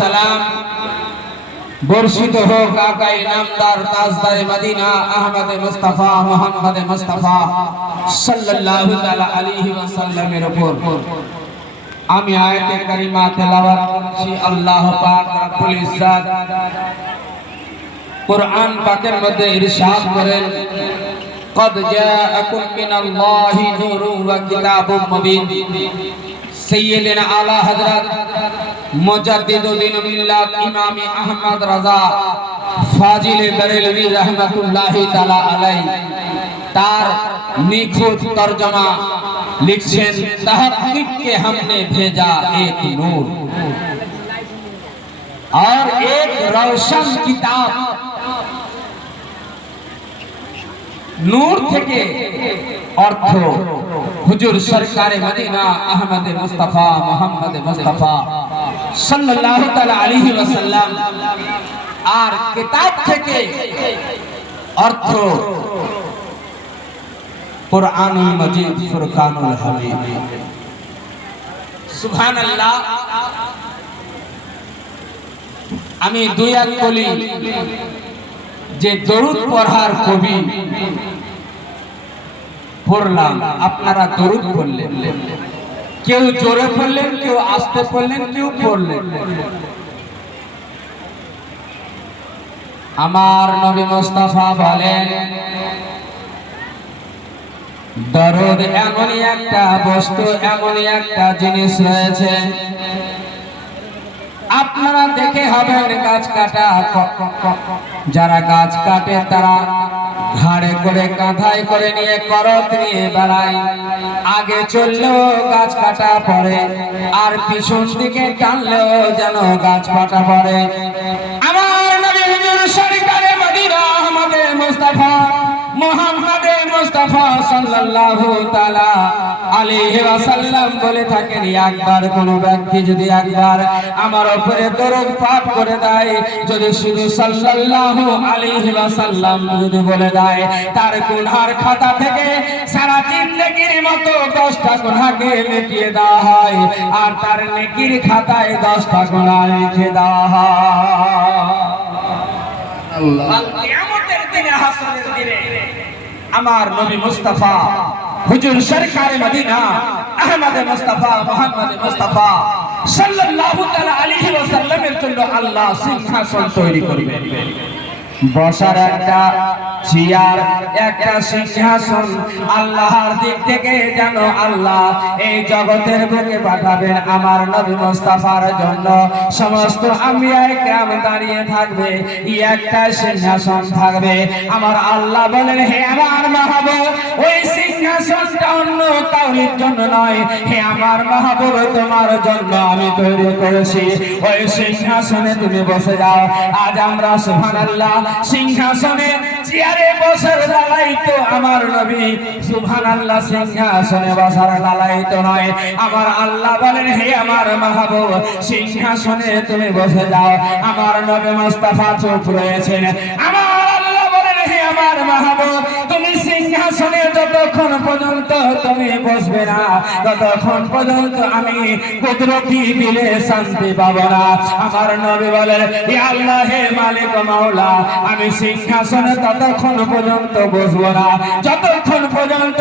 সালাম বর্ষিত হোক আকা ইনামদার তাজদার মদিনা আহমদ মুস্তাফা মুহাম্মদ মুস্তাফা সাল্লাল্লাহু তাআলা আলাইহি ওয়াসাল্লামের উপর। আমি আয়াতে কারিমা তেলাওয়াত করছি। আল্লাহ পাক রব্বুল ইজ্জত কুরআন পাকের মধ্যে ইরশাদ করেন, قد جاءكم من الله نور وكتاب مبين। سيدنا আলা হযরত মুজাদ্দিদুদ্দিন মিল্লাত ইমাম আহমদ রাজা ফাজিল বরেলভী রাহমাতুল্লাহি তাআলা আলাইহি তার নিখুঁত তরজমা লিখছেন, तहक़ीक़ के हमने भेजा एक नूर और एक रोशन किताब। নূর থেকে অর্থ হুজুর সরকারে মদিনা আহমদ মুস্তাফা মুহাম্মদ মুস্তাফা সাল্লাল্লাহু তাআলা আলাইহি ওয়াসাল্লাম। আর কিতাব থেকে অর্থ কুরআনুল মাজিদ ফুরকানুল হামিদ। সুবহানাল্লাহ। আমি দুই এক বলি যে দরুদ পড়ার কবি পড়লাম, আপনারা দরুদ পড়লেন, কেউ জোরে পড়লেন, কেউ আস্তে পড়লেন, কেউ পড়লেন। আমার নবী মুস্তাফা বলেন, দরুদ এমনই একটা বস্তু, এমনই একটা জিনিস রয়েছে, আপনারা দেখে হবেন গাছ কাটা, যারা গাছ কাটে তারা ঘাড়ে করে কাঁধায় করে নিয়ে করত নিয়ে বেড়ায়, আগে চললেও গাছ কাটা পড়ে আর পিছন দিকে টানলেও যেন গাছ কাটা পড়ে। আমার নবী হুজুর সরকারে মদিনা আহমদ মুস্তাফা মুহাম্মদ মুস্তাফা সাল্লাল্লাহু তাআলা আলাইহি ওয়াসাল্লাম বলে থাকেন, একবার কোন ব্যক্তি যদি একবার আমার উপরে দরুদ পাঠ করে দেয়, যদি শুধু সাল্লাল্লাহু আলাইহি ওয়াসাল্লাম যদি বলে দেয়, তার গুনার খাতা থেকে সারা জিন্দেগির মতো 10টা গুনাহকে মিটিয়ে দেওয়া হয় আর তার নেকির খাতায় 10টা গুনাহ লিখে দেওয়া হয়। আল্লাহ কিয়ামতের দিনে, হাসরের দিনে আমার নবী মুস্তাফা হুজুর সরকারে মদিনা আহমদ মুস্তাফা মুহাম্মদ মুস্তাফা সাল্লাল্লাহু তাআলা আলাইহি ওয়াসাল্লামের জন্য আল্লাহ সিংহাসন তৈরি করবেন, বসার একটা চেয়ার, একটা সিংহাসন আল্লাহর দিক থেকে যেন আল্লাহ এই জগতের বুকে পাঠাবেন আমার নবী মুস্তাফার জন্য। সমস্ত আম্বিয়ায়ে কেরাম দাঁড়িয়ে থাকবে, একটা সিংহাসন থাকবে। আমার আল্লাহ বলেন, হে আমার মাহবুব, ওই সিংহাসনটা অন্য কারোর জন্য নয়, হে আমার মাহবুব তোমার জন্য আমি তৈরি করেছি, ওই সিংহাসনে তুমি বসে যাও। আজ আমরা সুবহানাল্লাহ সিংহাসনে চেয়ারে বসার লালায়িত আমার নবী, সুবহানাল্লাহ সিংহাসনে বসার লালায়িত নয়। আমার আল্লাহ বলেন, হে আমার মাহবুব সিংহাসনে তুমি বসে যাও। আমার নবী মুস্তাফা চুপ রয়েছেন। আমার আল্লাহ বলেন, হে আমার মাহবুব তুমি সিংহাসনে যতক্ষণ পর্যন্ত তুমি বসবে না, ততক্ষণ পর্যন্ত আমি কুদরতি দিলে শান্তি পাবো না। আমার নবী বলেন, হে আল্লাহ, হে মালিক মাওলা, আমি সিংহাসনে ততক্ষণ পর্যন্ত বসবো না যতক্ষণ পর্যন্ত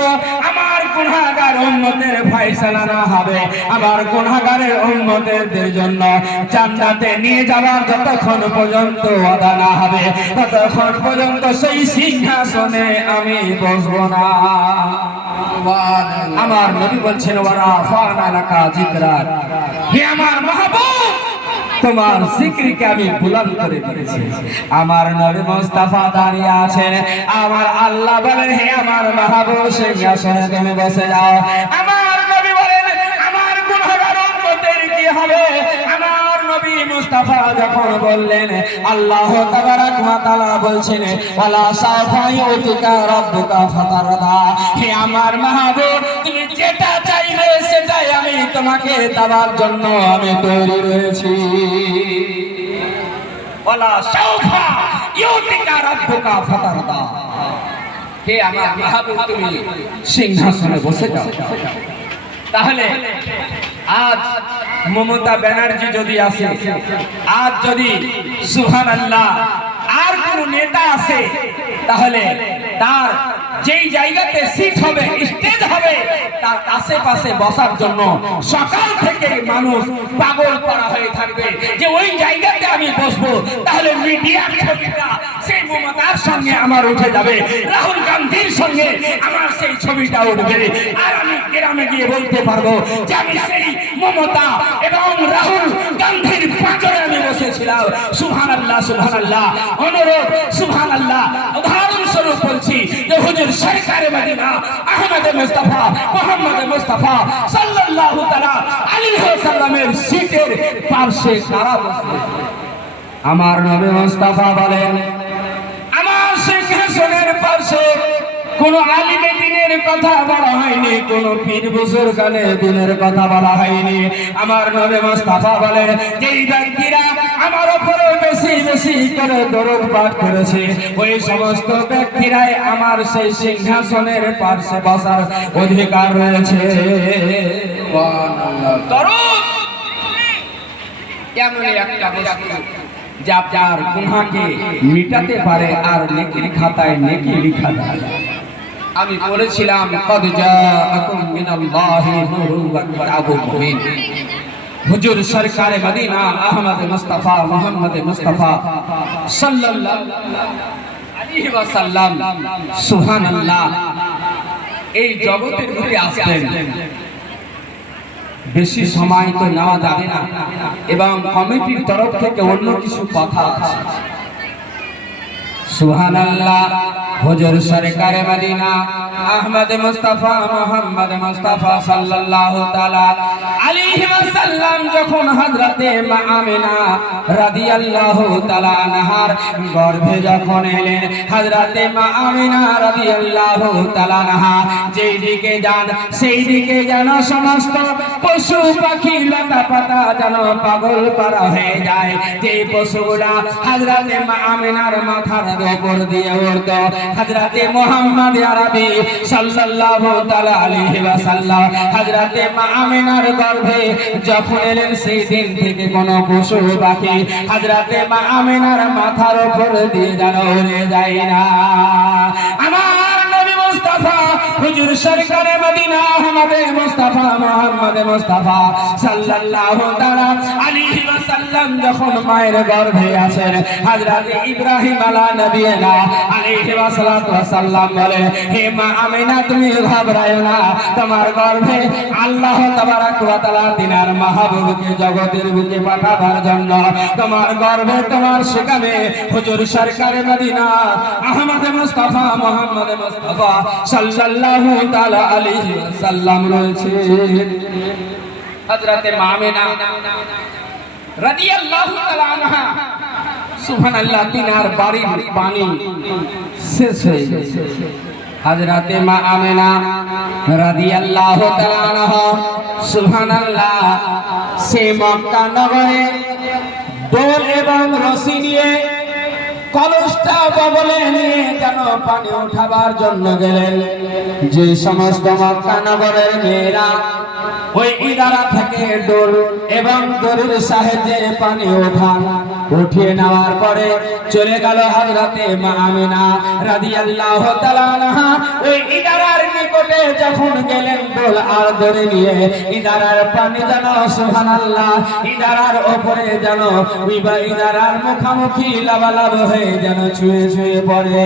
আমার গুনাহগার উম্মতের ফয়সালা না হবে, আমার গুনাহগারের উম্মতের জন্য জান্নাতে নিয়ে যাওয়ার যতক্ষণ পর্যন্ত ওয়াদা না হবে, ততক্ষণ পর্যন্ত সেই সিংহাসনে আমি বসবো না। আমার নবী বলছেন, ওয়ারাফানা লাকা যিকরাক, হে আমার মাহবুব তোমার জিকিরকে আমি বুলন্দ করে দিয়েছি। আমার নবী মুস্তাফা দাঁড়িয়ে আছেন। আমার আল্লাহ বলেন, হে আমার মাহবুব সিংহাসনে তুমি বসে যাও। আমার নবী বলেন, আমার গুনাহগার উম্মতের কি হবে? আমার নবী মুস্তাফা যখন বললেন, আল্লাহ তাবারাক ওয়া তাআলা বলছেন, ওয়ালা সাফা ইউতিকা রাব্বুকা ফাতারদা, হে আমার মাহবুব তুমি যেটা চাইবে সেটাই আমি তোমাকে দেওয়ার জন্য আমি তৈরি রয়েছি। ওয়ালা সাফা ইউতিকা রাব্বুকা ফাতারদা, হে আমার মাহবুব তুমি সিংহাসনে বসে যাও। তাহলে আজ মমতা ব্যানার্জি যদি আসে, আর যদি সুবহানাল্লাহ আর কোন নেতা আসে, তাহলে তার যেই জায়গাতে সিট হবে, স্টেজ হবে, তার আশেপাশে বসার জন্য সকাল থেকে মানুষ পাগল করা হয়ে থাকবে যে ওই জায়গাতে আমি বসবো। তাহলে মিডিয়ার ছবিটা সেই মমতার সঙ্গে আমার উঠে যাবে, রাহুল গান্ধীর সঙ্গে আমার সেই ছবিটা উঠবে, আর আমি গ্রামে গিয়ে বলতে পারবো যে আমি সেই মমতা এবং রাহুল গান্ধীর পাঁজরে আমি বসেছিলাম। সুবহানাল্লাহ, সুবহানাল্লাহ, অনুরোধ, সুবহানাল্লাহ। উদাহরণস্বরূপ বলছি যে হুজুর সরকারে মদিনা আহমদ মুস্তাফা মুহাম্মদ মুস্তাফা সাল্লাল্লাহু তাআলা আলাইহি ওয়াসাল্লামের সিটের পাশে কারা বসে? আমার নবী মুস্তাফা বলেন, আমার সিংহাসনের পাশে কোন আলিমে দ্বীনের কথা বলা হয়নি, কোন পীর বুজুর্গানে দ্বীনের কথা বলা হয়নি। আমার নবী মুস্তাফা বলেন, যেই ব্যক্তিরা আমার উপরে বেশি বেশি করে দরুদ পাঠ করেছে, ওই সমস্ত ব্যক্তিরাই আমার সেই সিংহাসনের পাশে বসার অধিকার রয়েছে। দরুদ এমন একটা বস্তু যে আপনার গুনাহকে মিটাতে পারে আর নেকির খাতায় নেকি লেখা যায়। আমি বলেছিলাম কদ জাআকুম মিনাল্লাহি নূরুন ওয়া কিতাবুম মুবিন। হুজুর সরকারে মদিনা আহমদ মুস্তাফা মুহাম্মদ মুস্তাফা সাল্লাল্লাহু আলাইহি ওয়াসাল্লাম সুবহানাল্লাহ এই জগতের বুকে আসলেন। বেশি সময় তো নেওয়া যাবে না, এবং কমিটির তরফ থেকে অন্য কিছু কথা আছে। সুবহানাল্লাহ, হুজুর সরকারে মদিনা আহমদ মুস্তাফা মুহাম্মদ মুস্তাফা সাল্লাল্লাহু তাআলা আলাইহি ওয়াসাল্লাম যখন হযরতে মা আমিনা রাদিয়াল্লাহু তাআলা আনহার গর্ভে যখন এলেন, হযরতে মা আমিনা রাদিয়াল্লাহু তাআলা আনহা যেই দিকে যান সেই দিকে যেন সমস্ত পশু পাখি লতা পাতা যেন পাগল করা হয়ে যায়। যে পশুগুলা হযরতে মা আমিনার মাথার উপর দিয়ে উড়ত, হযরতে মুহাম্মদ আরবি সাল্লাল্লাহু তাআলা আলাইহি ওয়াসাল্লাম হযরতে মা আমিনার গর্ভে যখন এলেন, সেই দিন থেকে কোন পশু পাখি হযরতে মা আমিনার মাথার উপর দিয়ে যেন উড়ে যায় না। আমার নবী মুস্তাফা হুজুর সরকারে মদিনা আহমদ মুস্তাফা মুহাম্মদ মুস্তাফা সাল্লাল্লাহু তাআলা আলাইহি ওয়াসাল্লাম যখন মায়ের গর্ভে আছেন, হযরতে ইব্রাহিম আলা নবিয়িনা আলাইহি ওয়াসাল্লাম বলেন, হে মা আমিনা তুমি ঘাবড়ায়ো না, তোমার গর্ভে আল্লাহ তাবারক ওয়া তাআলা তিনার মাহবুবকে জগতের বুকে পাঠাবার জন্য তোমার গর্ভে তোমার সেখানে হুজুর সরকারে মদিনা আহমদ মুস্তাফা মুহাম্মদ মুস্তাফা সাল্লাল্লাহু তাআলা আলাইহি ওয়াসাল্লাম রয়েছে। হযরতে মা আমিনা রাদিয়াল্লাহু তাআলা আনহা সুবহানাল্লাহ তিনার বাড়ির পানি শেষ হয়ে গেছে। হযরতে মা আমিনা রাদিয়াল্লাহু তাআলা আনহা সুবহানাল্লাহ সে মক্কা নগরে দোল এবং রশি নিয়ে কলসটা বগলে নিয়ে যেন পানি উঠাবার জন্য গেলেন। যে সমস্ত মক্কা নগরের মেয়েরা ওই ইদারা থেকে ডোল এবং দড়ির সাহায্যে পানি উঠিয়ে নেওয়ার পরে চলে গেল হযরতে মা আমিনা রাদিয়াল্লাহু তাআলা আনহা ওই ইদারার নিকটে যখন গেলেন ডোল আর দড়ি নিয়ে, ইদারার পানি যেন সুবহানাল্লাহ ইদারার উপরে যেন ইদারার মুখামুখি লাভালাভ হয়ে যেন ছুঁয়ে ছুঁয়ে পড়ে।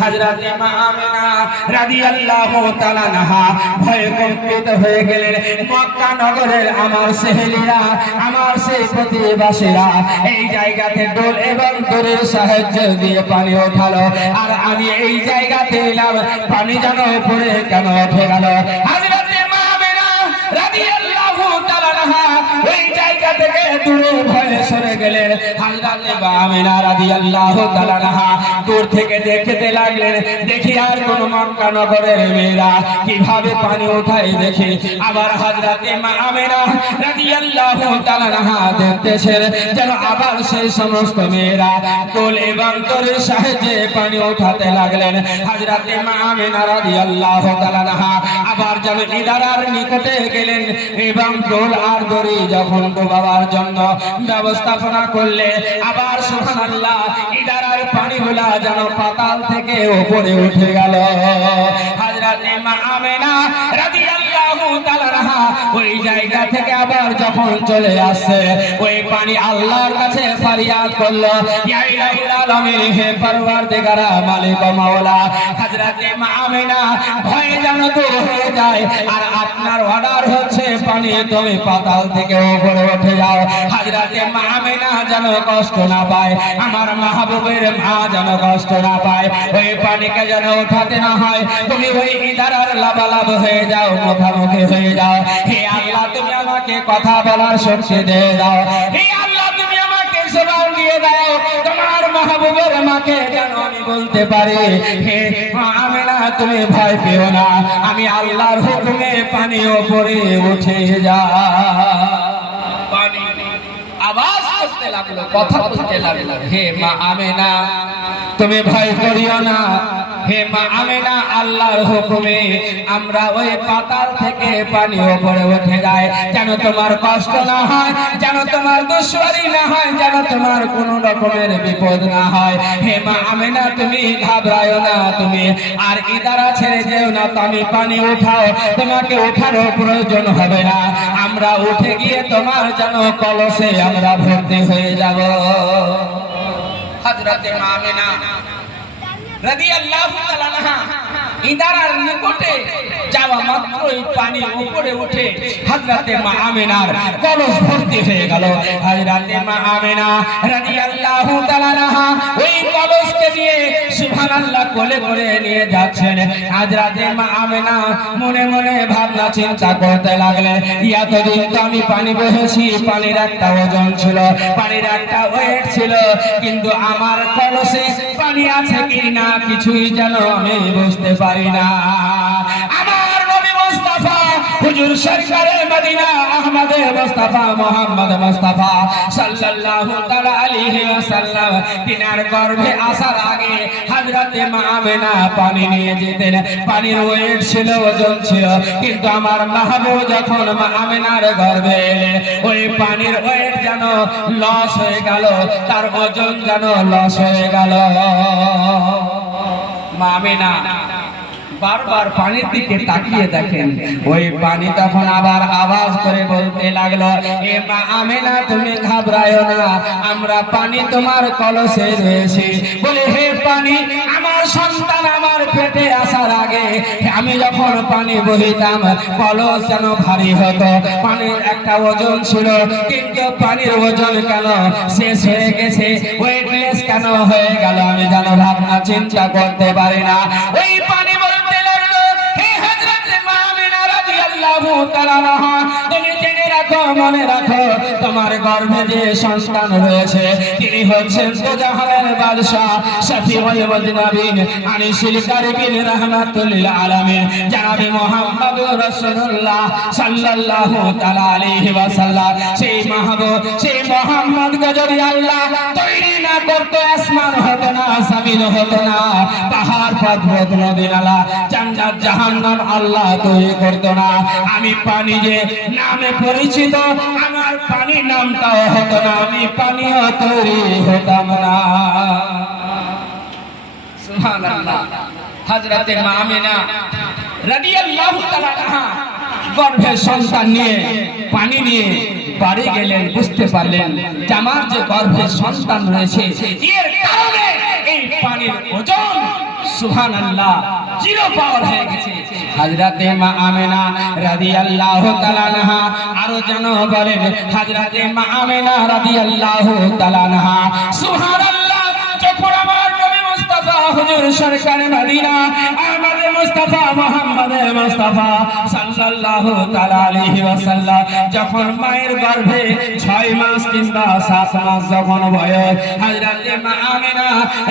হযরতে মা আমিনা রাদিয়াল্লাহু তাআলা আনহা ভয়ে কম্পিত হয়ে গেলেন। মক্কা নগরের আমার সেহেলিরা, আমার সেই প্রতিবাসীরা এই জায়গাতে ডোল এবং দড়ির সাহায্য দিয়ে পানি ওঠালো, আর আমি এই জায়গাতে এলাম, পানি যেন উপরে কেন উঠে গেল? হযরতে মা আমিনা রাদিয়াল্লাহু তাআলা আনহা ওই জায়গা থেকে দূরে ভয়ে সরে গেলেন। হযরতে মা আমিনা রাদিয়াল্লাহু তাআলা আনহা দূর থেকে দেখতে লাগলেন, দেখি আর কোন মক্কা নগরের মেয়েরা কিভাবে পানি উঠায় দেখে। আবার হযরতে মা আমিনা রাদিয়াল্লাহু তাআলা আনহা দেখতেছেন যেন আবার সেই সমস্ত মেয়েরা কোল এবং দড়ির সাহায্যে পানি উঠাতে লাগলেন। হযরতে মা আমিনা রাদিয়াল্লাহু তাআলা আনহা আবার যেন ইদারার নিকটে গেলেন এবং কোল আর দড়ি যখন ডোবাবার জন্য ব্যবস্থাপনা করলে, আবার সুবহানাল্লাহ ইদারার পানিগুলা যেন পাতাল থেকে উপরে উঠে গেল। হযরতে মা আমিনা রাদিয়াল্লাহু তাআলা আনহা ওই জায়গা থেকে আবার যখন চলে আসছে, ওই পানি আল্লাহর কাছে ফরিয়াদ করলো, ইয়া ইলাহুল আলামিন, হে পরওয়ারদিগার মালিক মাওলা। হযরতে মা আমিনা ভয়ে যেন দূর হয়ে যায়, আর আপনার অর্ডার হচ্ছে পানি তুমি পাতাল থেকে উপরে উঠে যাও। হযরতে মা আমিনা যেন কষ্ট না পায়, আমার মাহবুবের মা যেন কষ্ট না পায়, ওই পানিকে যেন উঠাতে না হয়, তুমি ওই ইদারার লাভালাভ হয়ে যাও, মুখামুখি হয়ে যাও। হে আল্লাহ, তুমি আমাকে কথা বলার শক্তি দিয়ে দাও। হে আল্লাহ, তুমি আমাকে জবান দিয়ে দাও, তোমার মাহবুবের মাকে যেন আমি বলতে পারি, হে মা আমিনা তুমি ভয় পেও না, আমি আল্লাহর হুকুমে পানি উপরে উঠে যা। পানি আওয়াজ করতে লাগলো, কথা বলতে লাগলো, হে মা আমিনা তুমি ভয় করিও না, হে মা আমিনা আল্লাহর হুকুমে আমরা ওই পাতাল থেকে পানি উপরে উঠে যায়, যেন তোমার কষ্ট না হয়, যেন তোমার দুশ্মনী না হয়, যেন তোমার কোনো রকমের বিপদ না হয়। হে মা আমিনা তুমি ঘাবড়ায়ো না, তুমি আর ইদারা ছেড়ে যেও না, তুমি পানি উঠাও, তোমাকে ওঠারও প্রয়োজন হবে না, আমরা উঠে গিয়ে তোমার যেন কলসে আমরা ভর্তি হয়ে যাব। হযরতে মা আমিনা রাদিয়াল্লাহু তাআলা আনহা ইদারার নিকটে যাওয়া মাত্রই পানি উপরে উঠে হযরতে মা আমিনার কলস ভর্তি হয়ে গেল। হযরতে মা আমিনা রাদিয়াল্লাহু তাআলা আনহা ওই কলসকে নিয়ে সুবহানাল্লাহ কোলে করে নিয়ে যাচ্ছেন। হযরতে মা আমিনা মনে মনে ভাবনা চিন্তা করতে লাগলেন, এতদিন তো আমি পানি বহেছি, পানির একটা ওজন ছিল, পানির একটা ওয়েট ছিল, কিন্তু আমার কলসে পানি আছে কি না কিছুই যেন আমি বুঝতে পারি না। আমার নবী মুস্তাফা হুজুর সরকারে মদিনা আহমদে মুস্তাফা মুহাম্মদ মুস্তাফা সাল্লাল্লাহু তাআলা আলাইহি ওয়াসাল্লাম তিনার গর্ভে আসার আগে হযরতে মা আমিনা পানি নিয়ে যেতেন। পানির ওয়েট ছিল, ওজন ছিল, কিন্তু আমার মাহবুব যখন মা আমিনার গর্ভে এলেন, ওই পানির ওয়েট যেন লস হয়ে গেল, তার ওজন যেন লস হয়ে গেল। মা আমিনা বারবার পানির দিকে তাকিয়ে দেখেন, ওই পানি তখন আবার আওয়াজ করে বলতে লাগলো, এ মা আমিনা তুমি ঘাবড়ায়ো না, আমরা পানি তোমার কলসে রয়েছি। বলে, হে পানি, আমার সন্তান আমার পেটে আসার আগে আমি যখন পানি বহিতাম কলস যেন ভারী হতো, পানির একটা ওজন ছিল, কিন্তু পানির ওজন কেন শেষ হয়ে গেছে, ওয়েটলেস কেন হয়ে গেল, আমি যেন ভাবনা চিন্তা করতে পারি না। ওই পানি তুমি জেনে রাখো, মনে রাখো, তোমার গর্ভে যে সন্তান রয়েছে তিনি হচ্ছেন দুজাহানের বাদশা শফিউল মুজনাবিন আনিসুল কারিবিন রাহমাতুল লিল আলামিন জনাবে মুহাম্মদুর রাসূলুল্লাহ সাল্লাল্লাহু তাআলা আলাইহি ওয়াসাল্লাম। সেই মাহবুব, সেই মুহাম্মদকে যদি আল্লাহ তৈরি না করতে, আসমান হতো না, জমিন হতো না, পাহাড় পর্বত নদী নালা জান্নাত জাহান্নাম আল্লাহ তৈরি করতো না, আমি পানি যে নামে পরিচিত, আমার পানি নামটাও হতো না, আমি পানিও তৈরি হতাম না। সুবহানাল্লাহ। হযরতে মা আমিনা রাদিয়াল্লাহু তাআলা আনহা গর্ভে সন্তান নিয়ে পানি নিয়ে বাড়ি গেলেন, বুঝতে পারলেন যে আমার যে গর্ভে সন্তান রয়েছে এর কারণে এই পানির ওজন সুবহানাল্লাহ জিরো পাওয়ার হয়ে গেছে। হযরতে মা আমিনা রাদিয়াল্লাহু তাআলা আনহা আরো যেন বলেন, হযরতে মা আমিনা রাদিয়াল্লাহু তাআলা আনহা সুবহানাল্লাহ যখন আমার নবী মুস্তাফা হুজুর সরকার মদিনা আহমদ মুস্তাফা মুহাম্মদ মুস্তাফা সাল্লাল্লাহু তাআলা আলাইহি ওয়াসাল্লাম যখন মায়ের গর্ভে 6 মাস কিংবা 7 মাস যখন বয়স হযরত মা আমিনা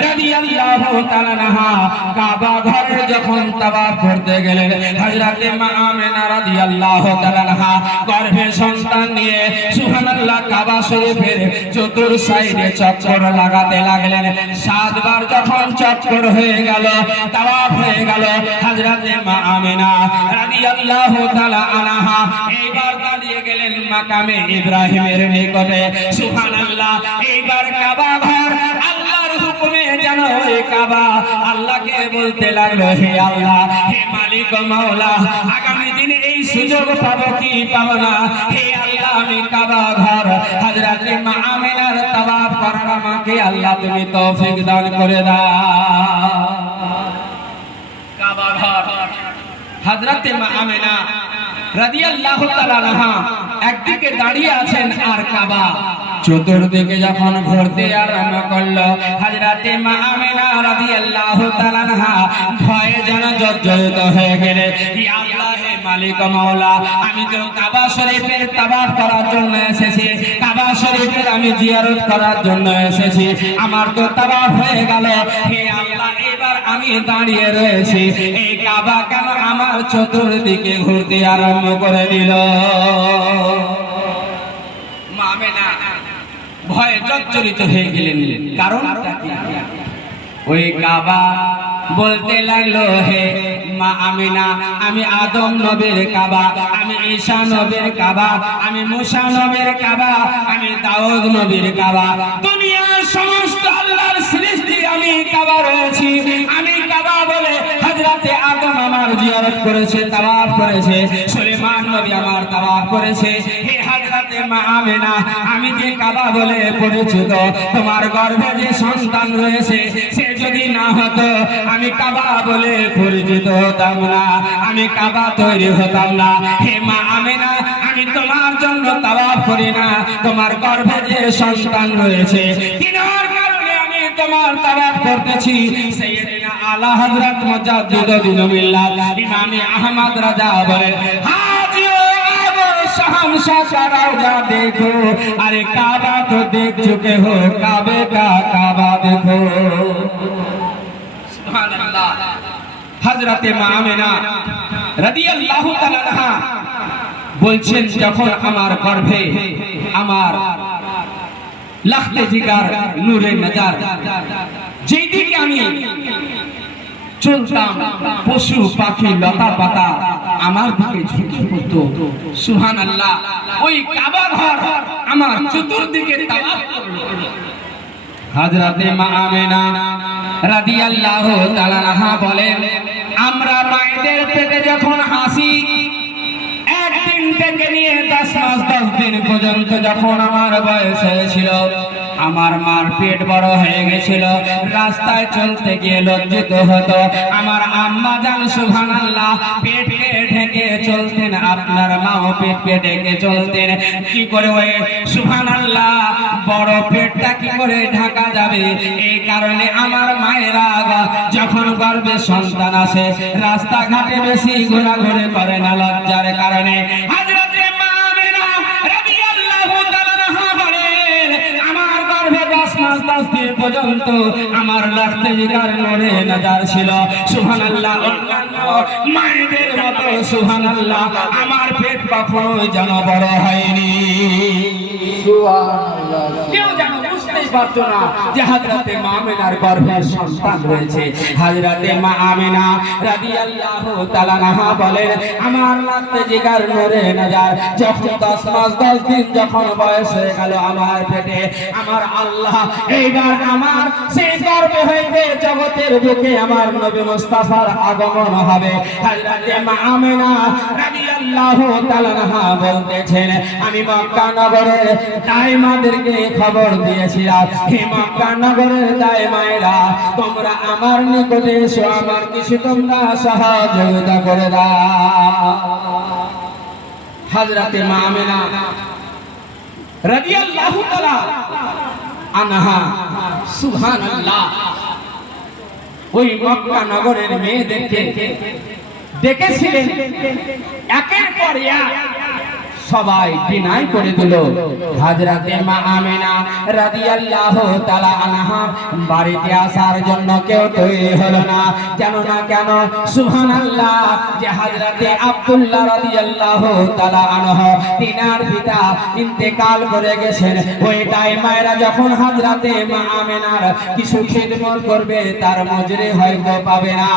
রাদিয়াল্লাহু তাআলা আনহা কাবা ঘরে যখন তাওয়াফ করতে গেলেন হযরত মা আমিনা রাদিয়াল্লাহু তাআলা আনহা গর্ভে সন্তান নিয়ে সুবহানাল্লাহ কাবা শরীফের চতুর সাইডে চক্কর লাগাতে লাগলেন 7 বার যখন চক্কর হয়ে গেল তাওয়াফ হয়ে গেল হযরত মা আমিনা রাদিয়াল্লাহু তাআলা আনহা এইবার দাঁড়িয়ে গেলেন মাকামে ইব্রাহিমের নিকটে সুবহানাল্লাহ এইবার কাবা ঘর আল্লাহর হুকুমে যেন ওই কাবা আল্লাহকে বলতে লাগলো হে আল্লাহ হে মালিক ও মাওলা আগামী দিনে এই সুযোগ পাবো কি পাবো না হে আল্লাহ আমি কাবা ঘর হযরত মা আমিনার তাওয়াফ করার আমাকে আল্লাহ তুমি তৌফিক দান করে দাও কাবা ঘর হযরত মা আমিনা রাদিয়াল্লাহু তাআলা আনহা একদিকে দাঁড়িয়ে আছেন আর কাবা চতুর্দিকে যখন ঘুরতে আরম্ভ করলো হযরত মা আমিনা রাদিয়াল্লাহু তাআলা আনহা ভয়ে যেন জর্জরিত হয়ে গেলেন ইয়া আল্লাহ হে মালিক ও মাওলা আমি তো কাবা শরীফের তাওয়াফ করার জন্য এসেছি কাবা শরীফের আমি জিয়ারত করার জন্য এসেছি আমার তো তাওয়াফ হয়ে গেল হে আল্লাহ এবার আমি দাঁড়িয়ে রয়েছি এই কাবা কেন আমার চতুর্দিকে ঘুরতে আরম্ভ করে দিল মা আমিনা ভয়ে জর্জরিত হয়ে গেলেন কারণ ওই কাবা বলতে লাগলো হে মা আমিনা আমি আদম নবীর কাবা আমি ঈসা নবীর কাবা আমি মুসা নবীর কাবা আমি দাউদ নবীর কাবা দুনিয়ার সমস্ত আল্লাহর সৃষ্টি আমি কাবা রয়েছি আমি কাবা বলে হযরত আদম আমার জিয়ারত করেছে তাওয়াফ করেছে সুলাইমান নবী আমার তাওয়াফ করেছে হে হযরত মা আমিনা আমি যে কাবা বলে পরিচিত তোমার গর্ভে যে সন্তান রয়েছে সে যদি না হতো আমি কাবা বলে পরিচিত হতাম না আমি কাবা তৈরি হতাম না হে মা আমিনা আমি তোমার জন্য তাওয়াফ করি না তোমার গর্ভে যে সন্তান রয়েছে তিনার কারণে আমি তোমার তাওয়াফ করতেছি সাইয়েদনা আলা হযরত মুজাদ্দিদুল মিল্লাত ইমাম আহমদ রাজা বলেন হাজিও আবো शहंशाह का रौजा देखो अरे काबा तो देख चुके हो काबे का काबा देखो सुभानअल्लाह हजरत মা আমিনা রাদিয়াল্লাহু তাআলা আনহা বলছেন যখন আমার গর্ভে আমার লাখতে জিগার নূরে নজর যেদিকে আমি চলতাম পশু পাখি লতা পাতা আমার দিকে ঝুঁকে পড়তো সুবহানাল্লাহ ওই কাবা ঘর আমার চতুর্দিকে তাওয়াফ করলো হযরত মা আমিনা রাদিয়াল্লাহু তাআলা আনহা বলেন আমরা মায়েদের পেটে যখন হাসি একদিন থেকে নিয়ে 10 মাস 10 দিন পর্যন্ত যখন আমার বয়স হয়েছিল আমার মার পেট বড় হয়ে গেছিল রাস্তায় চলতে গিয়ে লজ্জিত হতো আমার আম্মা জান সুবহানাল্লাহ পেটকে ঢেকে চলতেন আপনার মাও পেটকে ঢেকে চলতেন কি করে ওই সুবহানাল্লাহ বড় পেটটা কি করে ঢাকা যাবে এই কারণে আমার মায়েরা যখন গর্ভে সন্তান আসে রাস্তাঘাটে বেশি ঘোরাঘুরি করে না লজ্জার কারণে হযরত মা আমিনা রাদিয়াল্লাহু তাআলা আনহা বলেন আমার গর্ভে 10 মাস 10 দিন পর্যন্ত আমার লাখতে জিগার নূরে নজর ছিল সুবহানাল্লাহ অন্যান্য মায়েদের মতো সুবহানাল্লাহ আমার পেট কখনোই যেন বড় হয়নি সুবহানাল্লাহ কেউ যেন বুঝতেই পারতো না যে হযরত মা আমিনার গর্ভে সন্তান রয়েছে হযরত মা আমিনা রাদিয়াল্লাহু তাআলা আনহা বলেন আমার লাখতে জিগার নূরে নজর যখন 10 মাস 10 দিন যখন বয়স হয়ে গেল আমার পেটে আমার আল্লাহ এইবার আমার সেই গর্ভে হইতে জগতের বুকে আমার নবী মুস্তাফার আগমন হবে হযরত মা আমিনা রাদিয়াল্লাহু তাআলা আনহা বলতেছেন আমি মক্কা নগরের দাইমাদেরকে খবর দিয়েছিলাম হে মক্কা নগরের দাইমায়েরা তোমরা আমার নিকটে এসো আমার কিছু তোমরা সহযোগিতা করে দাও হযরত মা আমিনা রাদিয়াল্লাহু তাআলা আনহা সুবহানাল্লাহ ওই মক্কা নগরের মেয়েদেরকে দেখেছিলেন, একের পর এক সবাই ডিনাই করে দিল। হযরতে মা আমিনা রাদিয়াল্লাহু তাআলা আনহা বাড়িতে আসার জন্য কেউ তৈরি হলো না। কেন না কেন? সুবহানাল্লাহ, যে হযরতে আব্দুল্লাহ রাদিয়াল্লাহু তাআলা আনহু তিনার পিতা ইন্তেকাল করে গেছেন। ওই টাইমায়রা যখন হযরতে মা আমিনার কিছু খিদমত করবে তার মজুরি হয়তো পাবে না।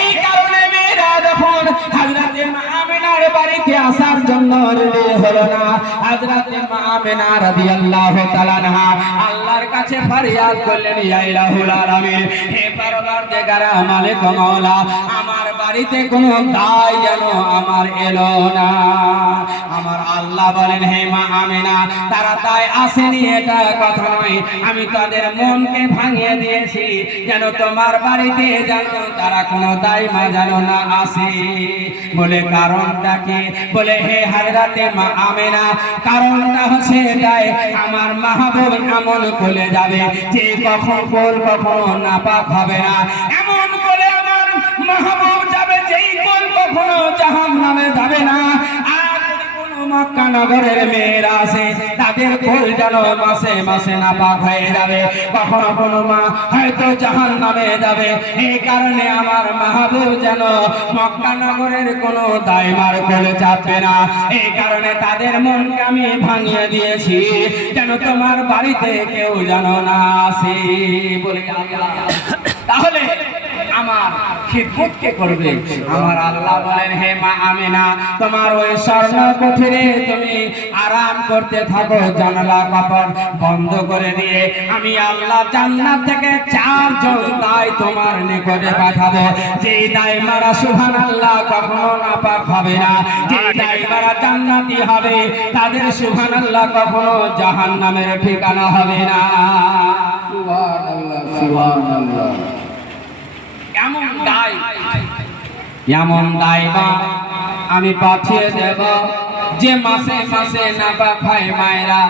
এই কারণে মেয়েরা যখন হযরতে মা আমিনার বাড়িতে আসার জন্য রেডি হলো না, হযরতে মা আমিনা রাদিয়াল্লাহু তাআলা আনহা আল্লাহর কাছে ফরিয়াদ করলেন, ইয়া ইলাহুল আলামিন, হে পরওয়ারদিগার মালিক মাওলা, আমার বাড়িতে কোনো দায় যেন আমার এলো না। আমার আল্লাহ বলেন, হে মা আমিনা, তারা দায় আসেনি এটা কথা নয়, আমি তাদের মনকে ভাঙিয়ে দিয়েছি যেন তোমার বাড়িতে যেন তারা কোনো দায় মা যেন না আসে। বলে কারণটা কি? বলে হে হযরতে মা আমিনা, কারণটা হচ্ছে এটাই, আমার মাহবুব এমন কোলে যাবে যে কখনো নাপাক হবে না। এমন কোলে আমার মাহবুব যাবে যেই কোল কখনো জাহান্নামে যাবে না। মক্কা নগরের মেয়েরা আছে, তাদের কোল যেন মাসে মাসে নাপাক হয়ে যাবে, কখনো কোনো মা হয়তো জাহান্নামে যাবে। এই কারণে আমার মাহবুব যেন মক্কা নগরের কোনো দাইমার কোলে চাপবে না। এই কারণে তাদের মনকে আমি ভাঙিয়ে দিয়েছি যেন তোমার বাড়িতে কেউ যেন না আসে। বলে তাহলে আমার খিদমত কে করবে? আমার আল্লাহ বলেন, হে মা আমিনা, তোমার ওই স্বর্ণ কুঠিরে তুমি আরাম করতে থাকো, জানালা কাপড় বন্ধ করে দিয়ে আমি আল্লাহ জান্নাত থেকে 4 জন দাই তোমার নিকটে পাঠাবো। যেই দাইমারা সুবহানাল্লাহ কখনো নাপাক হবে না, যেই দাইমারা জান্নাতি হবে তাদের সুবহানাল্লাহ কখনো জাহান্নামের ঠিকানা হবে না। সুবহানাল্লাহ, সুবহানাল্লাহ। এমন দায়বা আমি পাঠিয়ে দেব যে মাসে মাসে নাপাক হয় মায়েরা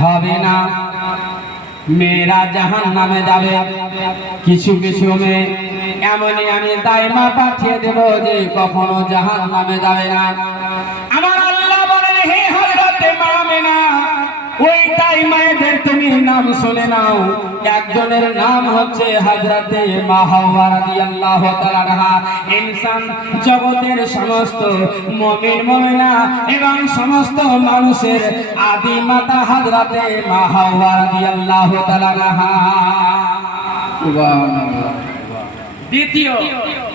হবে না, মেয়েরা জাহান্নামে যাবে। কিছু কিছু মেয়ে এমনই আমি দায়মা পাঠিয়ে দেব যে কখনো জাহান্নামে যাবে না। আমার আল্লাহ বলেন, হে হযরতে মা আমিনা, ওই দাইমায়েদের তুমি নাম শুনে নাও। একজনের নাম হচ্ছে হযরতে মা হাওয়া রাদিয়াল্লাহু তাআলা আনহা। ইনসান জগতের সমস্ত মুমিন মুমিনা এবং সমস্ত মানুষের আদি মাতা হযরতে মা হাওয়া রাদিয়াল্লাহু তাআলা আনহা। সুবহানাল্লাহ। দ্বিতীয়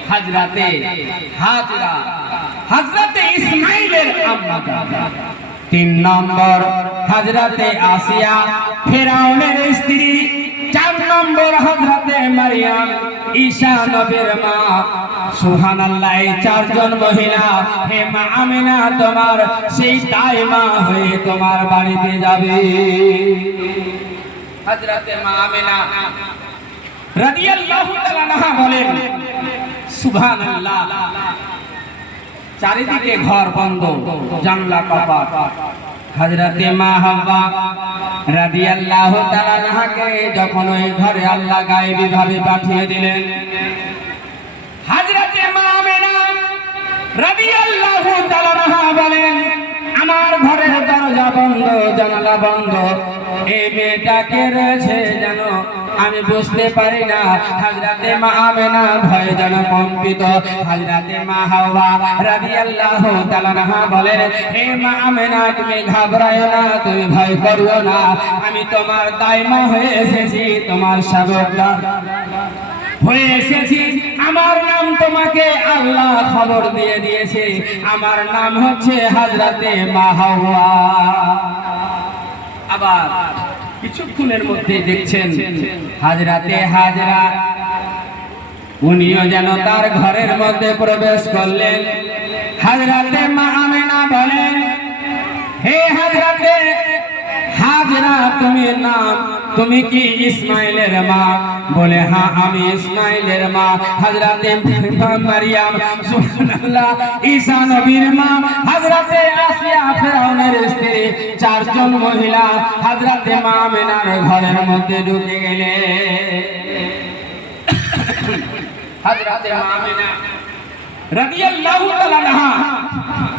হযরতে হাজরা, হযরতে ইসমাঈলের আম্মা। 3 নম্বর হযরতে আসিয়া, ফেরাউনের স্ত্রী। 4 নম্বর হযরতে মারিয়াম, ঈসা নবীর মা। সুবহানাল্লাহ, এই 4 জন মহিলা হে মা আমিনা তোমার সেই দাইমা হয়ে তোমার বাড়িতে যাবে। হযরতে মা আমিনা রাদিয়াল্লাহু তাআলা আনহা বলেন, সুবহানাল্লাহ, চারিদিকে ঘর বন্ধ, জানলা কাপাট। হযরতে মা হাওয়া রাদিয়াল্লাহু তাআলা আনহাকে যখন ওই ঘরে আল্লাহ গায়েবী ভাবে পাঠিয়ে দিলেন, হযরতে মা আমিনা রাদিয়াল্লাহু তাআলা আনহা বলেন, আমার ঘরের দরজা বন্ধ, জানালা বন্ধ, এই মেয়েটাকে রয়েছে যেন আমি বুঝতে পারি না। হযরতে মা আমিনা ভয়ে যেন কম্পিত। হযরতে মা হাওয়া রাদিয়াল্লাহু তাআলা আনহা বলেন, হে মা আমিনা, তুমি ঘাবড়ায়ো না, তুমি ভয় করিও না, আমি তোমার দাইমা হয়ে এসেছি, তোমার সেবকদার হয়ে এসেছি। আমার নাম তোমাকে আল্লাহ খবর দিয়ে দিয়েছে, আমার নাম হচ্ছে হযরতে মা হাওয়া। আবার কিছুক্ষণের মধ্যে দেখছেন হযরতে হাজরা, উনিও যেন তার ঘরের মধ্যে প্রবেশ করলেন। হযরতে মা আমিনা বলেন, হে হযরতে হাজরা, তুমি কি ইসমাইলের মা? বলে হ্যাঁ, আমি ইসমাইলের মা। হযরতে মারিয়াম, সুবহানাল্লাহ, ঈসা নবীর মা। হযরতে আসিয়া, ফেরাউনের স্ত্রী। 4 জন মহিলা হযরতে মা আমিনার ঘরের মধ্যে ঢুকে গেলেন। হযরতে মা আমিনা রাদিয়াল্লাহু তাআলা আনহা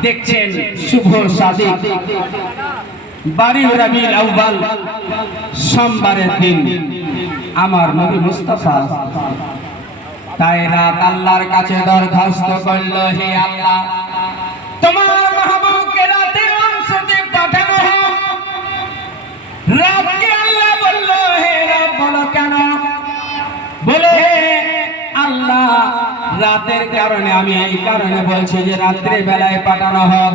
দেখছেন শুভ সাদিক 12 রবিউল আউয়াল সোমবারের দিন আমার নবী মুস্তাফা তাই রাত আল্লাহর কাছে দরখাস্ত করলো, হে আল্লাহ, তোমার মাহবুবকে রাতের অংশতে পাঠানো হোক। রাতকে আল্লাহ বলল, হে রব, বলো কেন? বলে, আল্লাহ, রাতের কারণে আমি এই কারণে বলছি যে রাত্রে বেলায় পাঠানো হোক।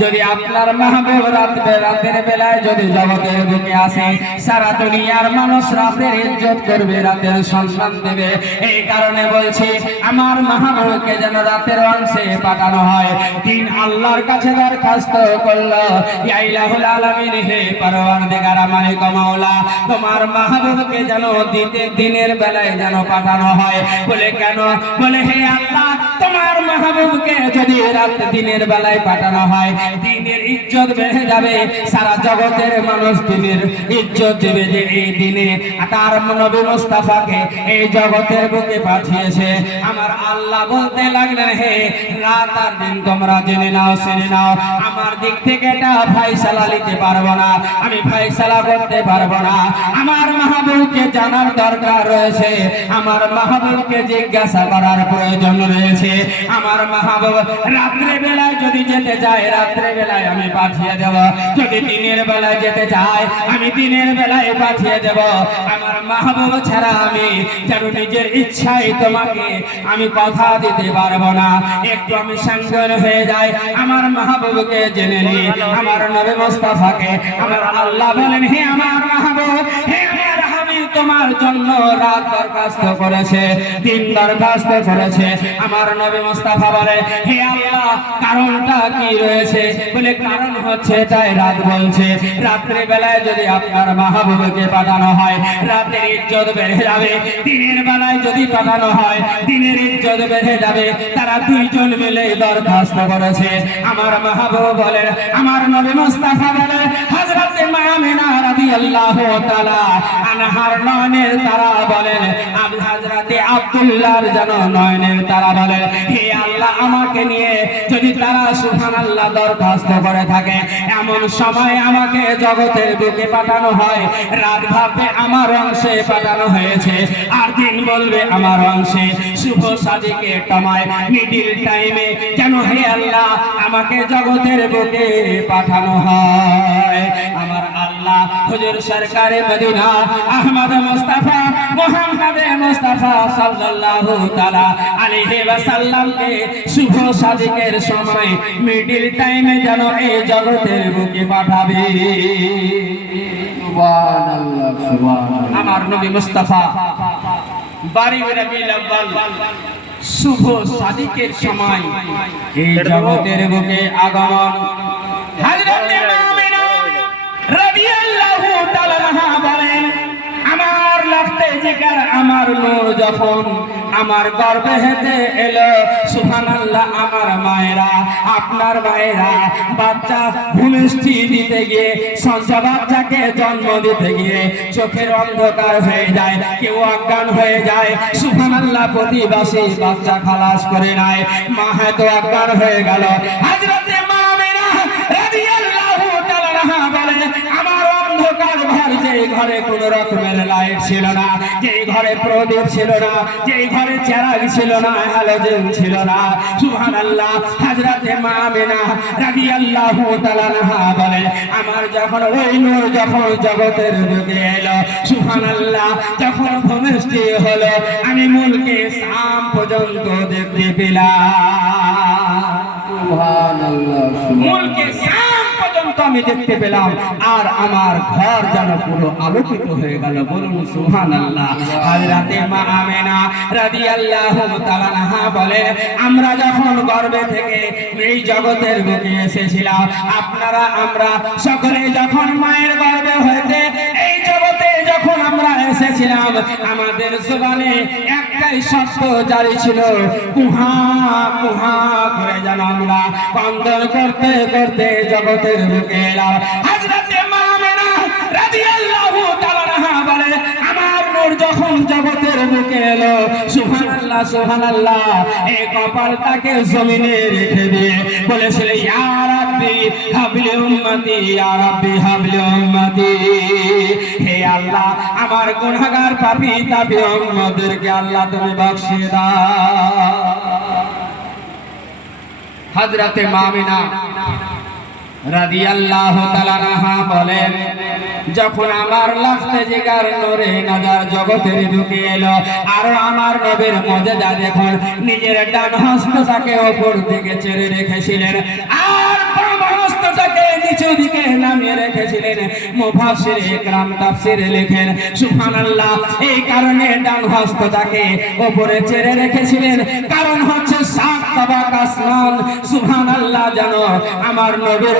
যদি আপনার মাহবুব রাতের বেলায় যদি জগতের বুকে আসে, সারা দুনিয়ার মানুষ রাতের ইজ্জত করবে, রাতের সম্মান দেবে। এই কারণে বলছি আমার মাহবুবকে যেন রাতের অংশে পাঠানো হয়। দিন আল্লাহর কাছে দরখাস্ত করলো, ইয়া ইলাহুল আলামিন, হে পরওয়ারদিগার মালিক মাওলা, তোমার মাহবুবকে যেন দিনের বেলায় যেন পাঠানো হয়। বলে কেন? বলে, হে আল্লাহ, তোমার মাহবুবকে যদি দিনের বেলায় পাঠানো হয়, দিনের ইজ্জত বেড়ে যাবে, সারা জগতের মানুষ দিনের ইজ্জত দেবে যে এই দিনে তার নবী মুস্তাফাকে এই জগতের বুকে পাঠিয়েছে। আমার আল্লাহ বলতে লাগলেন, হে রাত আর দিন তোমরা জেনে নাও, শুনে নাও, আমার দিক থেকে এটা ফয়সালা নিতে পারবো না, আমি ফয়সালা করতে পারবো না। আমার মাহবুবকে জানার দরকার রয়েছে, আমার মাহবুবকে জিজ্ঞাসা করার প্রয়োজন রয়েছে। আমার মাহবুব রাত্রে বেলায় যদি যেতে চায়, রাত্রে বেলায় আমি পাঠিয়ে দেব। যদি দিনের বেলায় যেতে চায়, আমি দিনের বেলায় পাঠিয়ে দেব। আমার মাহবুব ছাড়া আমি যেন নিজের ইচ্ছায় তোমাকে আমি কথা দিতে পারবো না। একটু আমি সংযম হয়ে যাই, আমার মাহবুবকে জেনে নি, আমার নবী মুস্তাফাকে। আমার আল্লাহ বলেন, হে আমার মাহবুব, হে আমার হাবিব, তোমার জন্য রাত দরখাস্ত করেছে, দিন দরখাস্ত করেছে। আমার নবী মুস্তাফা বলে, হে আল্লাহ, কারণটা কি রয়েছে? বলে, কারণ হচ্ছে তাই রাত বলছে রাত্রে বেলায় যদি আপনার মাহবুবকে পাঠানো হয়, রাতের ইজ্জত বেড়ে যাবে। দিনের বেলায় যদি পাঠানো হয়, দিনের ইজ্জত বেড়ে যাবে। তারা দুইজন মিলে দরখাস্ত করেছে। আমার মাহবুব বলেন, আমার নবী মুস্তাফা বলেন, হযরতে মা আমিনা রাদিয়াল্লাহু তাআলা আনহার নয়নের তারা বলেন, হযরতে আব্দুল্লাহর যেন নয়নের তারা বলেন, হে আল্লাহ, আমাকে নিয়ে যদি তারা সুবহানাল্লাহ দরখাস্ত করে থাকে, এমন সময় আমাকে জগতের বুকে পাঠানো হয়, রাত ভাববে আমার অংশে পাঠানো হয়েছে, আর দিন বলবে আমার অংশে। শুভ সাদিকে টাইমে, মিডিল টাইমে যেন হে আল্লাহ আমাকে জগতের বুকে পাঠানো হয়। আমার আল্লাহ হুজুর সরকারে মদিনা আহমদ মুস্তাফা মুহাম্মদ মুস্তাফা সাল্লাল্লাহু তাআলা আলাইহি ওয়াসাল্লামকে শুভ সাদিকের সময় মিডিল টাইমে যেন এই জগতের বুকে পাঠাবে। সুবহানাল্লাহ, সুবহানাল্লাহ। আমার নবী মুস্তাফা 12 রবিউল আউয়াল শুভ সাদিকের সময় এই জগতের বুকে আগমন। হযরতে মা আমিনা রাদিয়াল্লাহু তাআলা আনহা বলেন, আমার লাফতে জিগার আমার নূর যখন আমার গর্ভে হেঁটে এলো, সুবহানাল্লাহ, আমার মায়েরা, আপনার মায়েরা বাচ্চা ভূমিষ্ঠি দিতে গিয়ে, সঞ্চয় বাচ্চাকে জন্ম দিতে গিয়ে চোখের অন্ধকার হয়ে যায়, কেউ অজ্ঞান হয়ে যায়। সুবহানাল্লাহ, প্রতিবাসী বাচ্চা খালাস করে নেয়, মা হয়তো অজ্ঞান হয়ে গেল। হযরতে মা আমিনা রাদিয়াল্লাহু তাআলা আনহা বলে, আমার অন্ধকার ঘর, যেই ঘরে কোনো রকমের লাইট ছিল না, যেই ঘরে প্রদীপ ছিল না, যেই ঘরে চেরাগ ছিল না, হ্যালোজেন ছিল না, সুবহানাল্লাহ, হযরতে মা আমিনা রাদিয়াল্লাহু তাআলা আনহা বলেন, আমার যখন ওই নূর যখন জগতের বুকে এলো, সুবহানাল্লাহ, যখন ভূমিষ্ঠি হলো, আমি মুলকে শাম পর্যন্ত দেখতে পেলাম। সুবহানাল্লাহ, মুলকে শাম পর্যন্ত আমি দেখতে পেলাম, আর আমার ঘর যেন পুরো আলোকিত হয়ে গেল। বলুন সুবহানাল্লাহ। হযরতে মা আমিনা রাদিয়াল্লাহু তাআলা আনহা বলেন, আমরা যখন গর্ভে থেকে এই জগতের বুকে এসেছিলাম, আপনারা আমরা সকলে যখন মায়ের গর্ভে হইতে এই জগতে যখন আমরা এসেছিলাম, আমাদের জবানে একটাই শব্দ জারি ছিল, কুহা কুহা করে যেন আমরা ক্রন্দন করতে করতে জগতের বুকে এলাম। হযরতে মা আমিনা রাদিয়াল্লাহু তাআলা আনহা বলে, আমার নূর যখন জগতের জগতের বুকে এলো সুবহানাল্লাহ সুবহানাল্লাহ এই কপালটাকে জমিনে রেখে দিয়ে বলেছিল ইয়া রাব্বি হাবলি উম্মতি ইয়া রাব্বি হাবলি উম্মতি হে আল্লাহ আমার গুনাহগার পাপী তাপী উম্মতদেরকে আল্লাহ তুমি বখশিয়ে দাও হযরতে আমিনা রাদিয়াল্লাহু তাআলা আনহা বলেন যখন আমার লাফতে জিগার নূরে নাজার জগতের ঢুকে এলো আর আমার নবীর মুজিজা দেখুন নিজের ডান হস্তটাকে উপর দিকে ছেড়ে রেখেছিলেন আর বাম হস্তটাকে নিচু দিকে নামিয়ে রেখেছিলেন মুফাসসির ইকরাম তাফসীরে লেখেন সুবহানাল্লাহ এই কারণে ডান হস্তটাকে উপরে ছেড়ে রেখেছিলেন কারণ হচ্ছে সাত তাবাক আসমান সুবহানাল্লাহ জানো আমার নবীর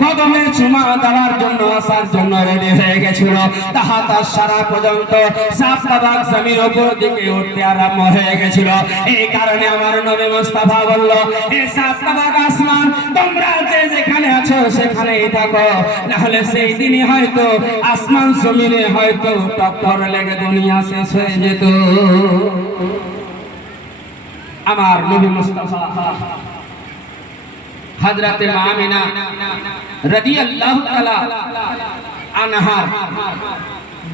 কদমে চুমা দেওয়ার জন্য আসার জন্য রেডি হয়ে গেছিল তাহাতা সারা পর্যন্ত সাত তাবাক জমির উপর দিকে উঠতে আরম্ভ হয়ে গেছিল এই কারণে আমার নবী মুস্তাফা বলল এই সাত তাবাক আসমান তোমরা যে যেখানে আছো সেখানেই থাকো না হলে সেই দিনই হয়তো আসমান জমিনে হয়তো টক্কর লেগে দুনিয়া শেষ হয়ে যেত আমার নবী মুস্তাফা হযরতে আমিনা রাদিয়াল্লাহু তাআলা আনহার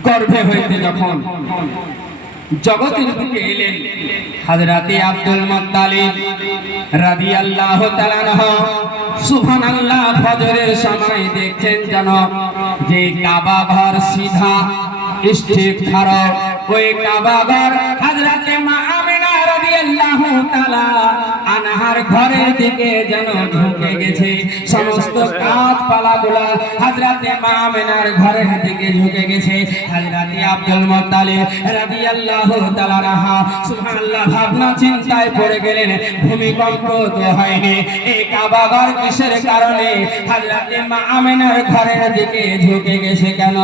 গর্ভে হইতে যখন জগতের বুকে এলেন হযরতে আব্দুল মুত্তালিব রাদিয়াল্লাহু তাআলা আনহু সুবহানাল্লাহ ফজরের সময় দেখছেন যেন যে কাবা ঘর সিধা স্থির খাড়া ওই কাবা ঘর হযরতে আমিনা রাদিয়াল্লাহু তাআলা আনহার ঘরের দিকে যেন ঢুকে গেছে সমস্ত গাছপালাগুলা হযরতে আমিনার ঘরের দিকে ঢুকে গেছে হযরতে আব্দুল মুত্তালিব রাদিয়াল্লাহু তাআলা আনহা সুবহানাল্লাহ ভাবনা চিন্তায় পড়ে গেলেন ভূমিকম্প তো হয়নি এই কাবা ঘর কিসের কারণে হযরতে আমিনার ঘরের দিকে ঢুকে গেছে কেন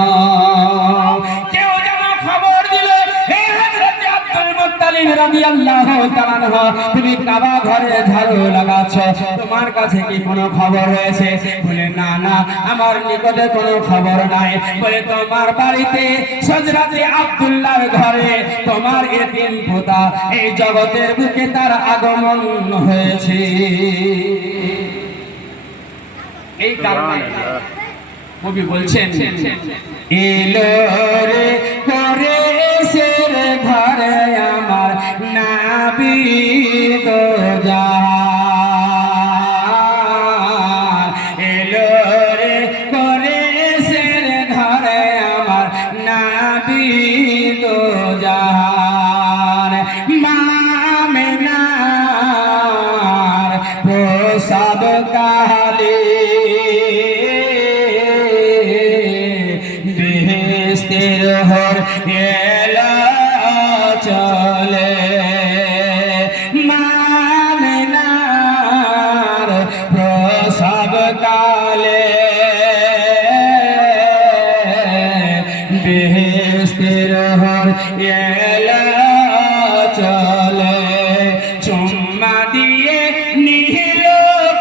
কেউ যেন খবর দিল হে হযরতে আব্দুল মুত্তালিব রাদিয়াল্লাহু তাআলা আনহু তুমি কাবা ঘরে ঝাড়ু লাগাচ্ছ তোমার কাছে কি কোনো খবর রয়েছে বলে না না আমার নিকটে কোনো খবর নাই বলে তোমার বাড়িতে হযরতে আব্দুল্লাহর ঘরে তোমার এতিম পোতা এই জগতের বুকে তার আগমন হয়েছে এই কারণে কবি বলছেন এলো রে করে সের ঘরে আমার নবী তো জান এলো রে করে সের ঘরে আমার নবী তো জান আমিনার প্রসব কালে বেহেশতের হর এলা চলে আমিনার প্রসব কালে বেহেশতের হর এলা চলে চুম্মা দিয়ে নিহিল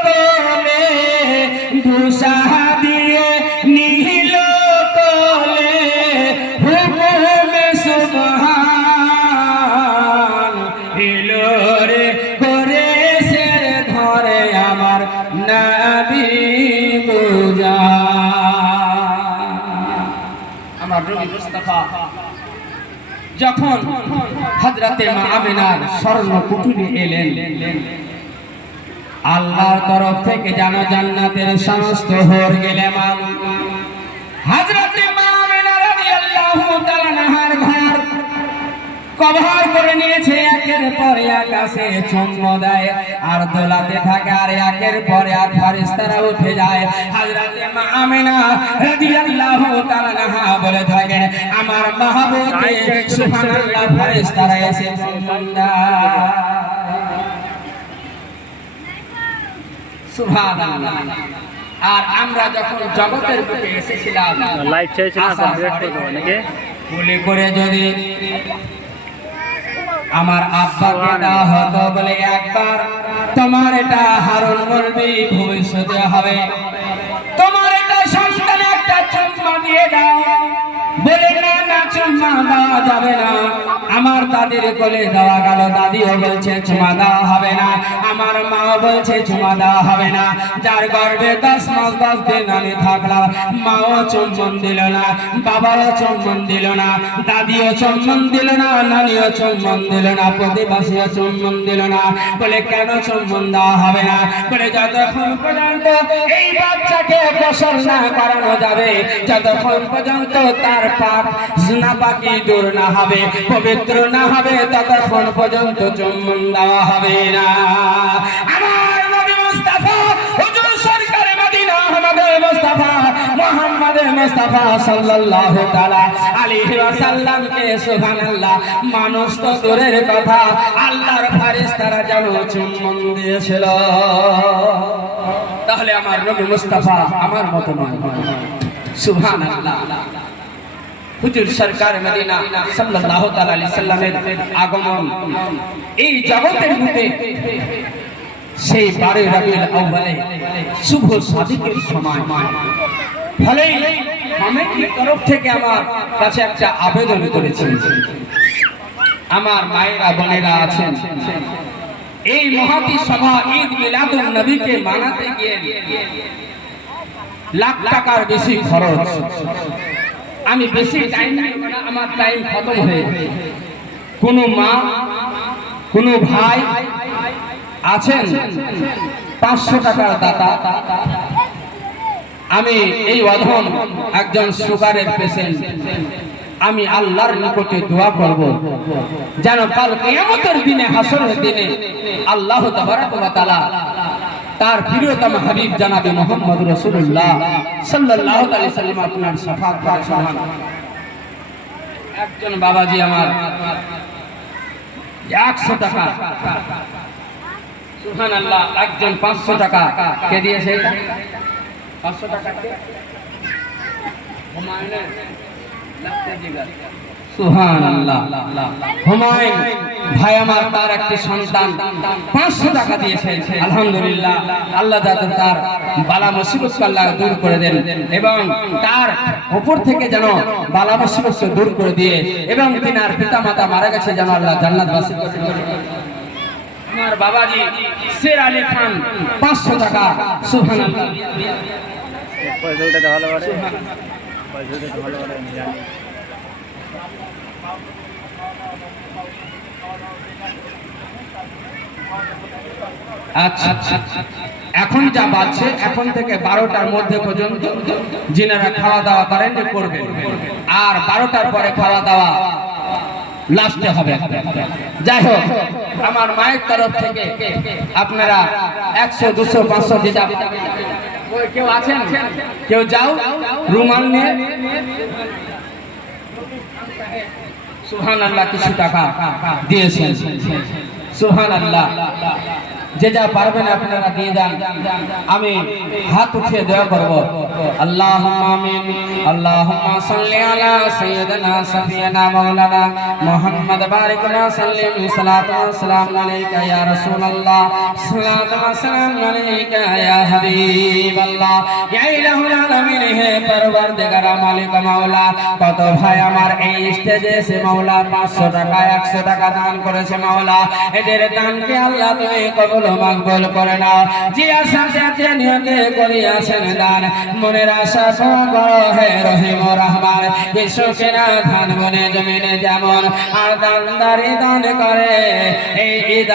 কোলে ভূষা দিয়ে নিহিল কোলে হুকুমে সুবহান এলো রে করে সের ধরে আমার নবী বুঝা আমার নবী মুস্তাফা যখন হযরতে আমিনার স্বর্ণ কুটিরে এলেন আল্লাহর তরফ থেকে জানো জান্নাতের সমস্ত হর গেলেন হযরতে আমিনা রাদিয়াল্লাহু তাআলা আনহার ঘর কভার করে নিয়েছে একের পর এক আসে চুম্ব দেয় আর দোলাতে থাকে আর একের পর এক ফেরেশতারা উঠে যায় হযরতে আমিনা রাদিয়াল্লাহু তাআলা আনহা বলে থাকেন আমার মাহবুবকে সুবহানাল্লাহ ফেরেশতারা এসে চুম্বন দেয় সুবহানাল্লাহ আর আমরা যখন জগতের বুকে এসেছিলাম লাইভ চাইছিলাম আপডেট করব নাকি বলে করে যদি আমার আব্বাকে দেওয়া হতো বলে একবার তোমার এটা হারুন মৌলভী ভবিষ্যতে হবে তোমার এটা সন্তান একটা চুম্মা দিয়ে দাও বলে না না চুম্মা দেওয়া যাবে না। আমার দাদির কোলে দেওয়া গেল, দাদিও বলছে চুমা দেওয়া হবে না, আমার মাও বলছে চুমা দেওয়া হবে না। যার গর্ভে 10 মাস 10 দিন আমি থাকলাম, মাও চুম্বন দিল না, বাবাও চুম্বন দিল না, দাদিও চুম্বন দিল না, নানিও চুম্বন দিল না, প্রতিবেশীও চুম্বন দিল না। বলে কেন চুম্বন দেওয়া হবে না? বলে যতক্ষণ পর্যন্ত এই বাচ্চাকে গোসল না করানো যাবে, যতক্ষণ পর্যন্ত তার পাপ নাপাকি দূর না হবে, পবিত্র না হবে, ততক্ষণ পর্যন্ত চুম্বন দেওয়া হবে না। আমার নবী মুস্তাফা হুজুর সরকার মদিনা আহমদুল মুস্তাফা মুহাম্মদ মুস্তাফা সাল্লাল্লাহু তাআলা আলাইহি ওয়াসাল্লাম কে সুবহানাল্লাহ, মানুষ তো দূরের কথা, আল্লাহর ফেরেশতারা যেন চুম্বন দিয়েছিল। তাহলে আমার নবী মুস্তাফা আমার মতো নয়। সুবহানাল্লাহ। হুজুর সরকার মদিনা সাল্লাল্লাহু তাআলা আলাইহি সাল্লামের আগমন এই জগতের মধ্যে সেই 12 রবিউল আউয়ালে শুভ সাদিকের সময়। ফলে কমিটির তরফ থেকে আমার কাছে একটা আবেদন করেছি, আমার মায়েরা বোনেরা আছেন, এই মহাতি সভা ঈদ মিলাদুন নবীকে মানাতে গিয়ে লাখ টাকার বেশি খরচ। আমি বেশি টাইম নেব না, আমার টাইম খতম হয়ে গেছে। কোন মা কোন ভাই আছেন 500 টাকার দাতা? আমি এই অধম একজন সুগারের পেশেন্ট, আমি আল্লাহর নিকটে দোয়া করব যেন কাল কিয়ামতের দিনে, হাসরের দিনে আল্লাহ তাবারক ওয়া তাআলা তার প্রিয়তম হাবিব জনাবে মুহাম্মদ রাসূলুল্লাহ সাল্লাল্লাহু আলাইহি সাল্লাম আপনার শাফাত করেন। একজন বাবাজি আমার 100 টাকা, সুবহানাল্লাহ, একজন 500 টাকা কে দিয়েছে? 500 টাকা কে? হুমায়ুনের লাগতে দিগা। সুবহানাল্লাহ। হুমায়ুন ভাই আমার, তার একটি সন্তান 500 টাকা দিয়েছে। আলহামদুলিল্লাহ, আল্লাহ যাতে তার বালা মুসিবত আল্লাহ দূর করে দেন এবং তার উপর থেকে যেন বালা মুসিবত দূর করে দিয়ে এবং তিনার পিতামাতা মারা গেছে যেন আল্লাহ জান্নাতবাসী করে দেন। আমার বাবাজি শের আলী খান 500 টাকা। সুবহানাল্লাহ। পয়সাটা ভালো করে, পয়সাটা ভালো করে জানি। আচ্ছা, এখন যা বাজছে, এখন থেকে 12টার মধ্যে পর্যন্ত যিনারা খাওয়া দাওয়া করেন করবেন, আর 12টার পরে খাওয়া দাওয়া লাস্টে হবে। যাই হোক, আমার মায়ের তরফ থেকে আপনারা 100 200 500 যেটা কেউ আছেন, কেউ যাও রুমাল নিয়ে, সুবহানাল্লাহ, কিছু টাকা দিয়েছেন। সুবহানাল্লাহ। যে যা পারবেন আপনারা দিয়ে যান, আমি হাত উঠিয়ে দোয়া করব। আল্লাহুম্মা আমিন। আল্লাহুম্মা সাল্লি আলা সাইয়্যিদিনা সাফিয়ানা মাওলানা মুহাম্মদ বারিক ওয়া সাল্লিম। সালাতু ওয়া সালামু আলাইকা ইয়া রাসূলুল্লাহ, সালাতু ওয়া সালামু আলাইকা ইয়া হাবিবাল্লাহ। ইয়া ইলাহুল আলামিন, হে পরওয়ারদিগার মালিক মাওলা, কত ভাই আমার এই স্টেজে এসে মাওলা 500 টাকা 100 টাকা দান করেছে মাওলা, এদের দানকে আল্লাহ তুমি কবুল মকবুল করে নাও। যে আশা যে নিয়তে করিয়াছেন দান, মনের আশা পূরণ করো হে রহিম ও রহমান। বিশ্বকেরা ধান বনে জমিনে যেমন আর দানদারি দান করে এই ঈদ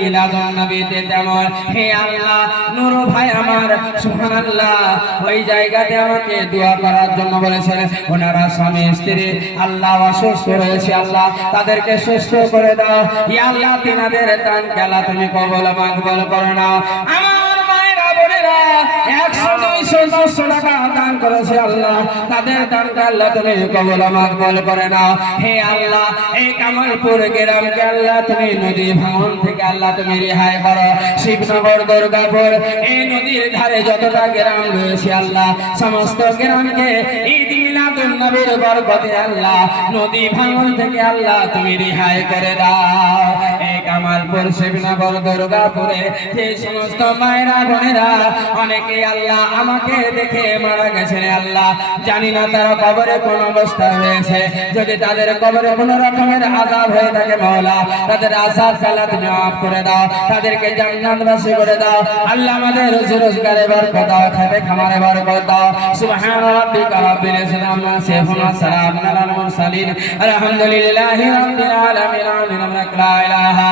মিলাদুন নবীতে তেমন, হে আল্লাহ নূর ভাই আমার, সুবহানাল্লাহ, ওই জায়গাতে আমাকে দোয়া করার জন্য বলেছেন। ওনারা স্বামী স্ত্রী আল্লাহ অসুস্থ রয়েছে, আল্লাহ তাদেরকে সুস্থ করে দাও। ইয়া আল্লাহ তিনাদের দানকে আল্লাহ তুমি কবুল মকবুল করে নাও। আমার মায়েরা বোনেরা 100 200 500 টাকা দান করেছে, আল্লাহ তাদের দানকে আল্লাহ তুমি কবুল মকবুল করে নাও। হে আল্লাহ এই কামালপুর গ্রামকে আল্লাহ তুমি নদী ভাঙন থেকে আল্লাহ তুমি রেহাই করো। শিবনগর, দুর্গাপুর, এই নদীর ধারে যতটা গ্রাম রয়েছে আল্লাহ সমস্ত গ্রামকে ঈদ মিলাদুন নবীর বরকতে আল্লাহ নদী ভাঙন থেকে আল্লাহ তুমি রেহাই করে দাও। কামালপুর শিবনগর দুর্গাপুরে যে সমস্ত মায়েরা বোনেরা অনেকে আল্লাহ আমাকে দেখে মারা গেছে আল্লাহ, জানি না তারা কবরে কোন অবস্থা হয়েছে, যদি তাদের কবরে কোন রকমের আযাব হয়ে থাকে মাওলা তাদের আযাব ফেলা তুমি মাফ করে দাও, তাদেরকে জান্নাতবাসী করে দাও আল্লাহ। আমাদের রুজি রোজগারে বরকত দাও, খেতে খামারে বরকত দাও। সুবহান রাব্বিকা রাব্বিল ইজ্জাতি আম্মা ইয়াসিফুন ওয়া সালামুন আলাল মুরসালিন আলহামদুলিল্লাহি রাব্বিল আলামিন। লা ইলাহা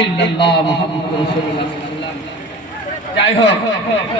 ইল্লাল্লাহ মুহাম্মাদুর রাসূলুল্লাহ। যাই হোক